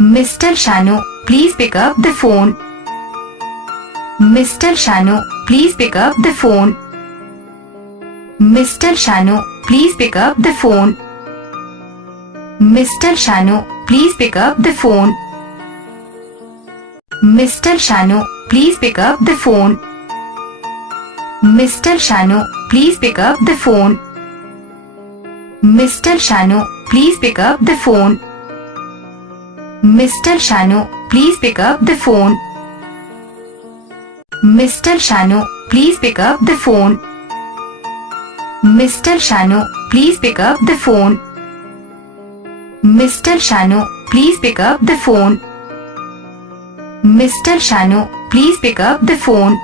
Mr. Shanu, please pick up the phone. Mr. Shanu, please pick up the phone. Mr. Shanu, please pick up the phone. Mr. Shanu, please pick up the phone. Mr. Shanu, please pick up the phone. Mr. Shanu, please pick up the phone. Mr. Shanu, please pick up the phone. Mr. Shanu, please pick up the phone. Mr. Shanu, please pick up the phone. Mr. Shanu, please pick up the phone. Mr. Shanu, please pick up the phone. Mr. Shanu, please pick up the phone.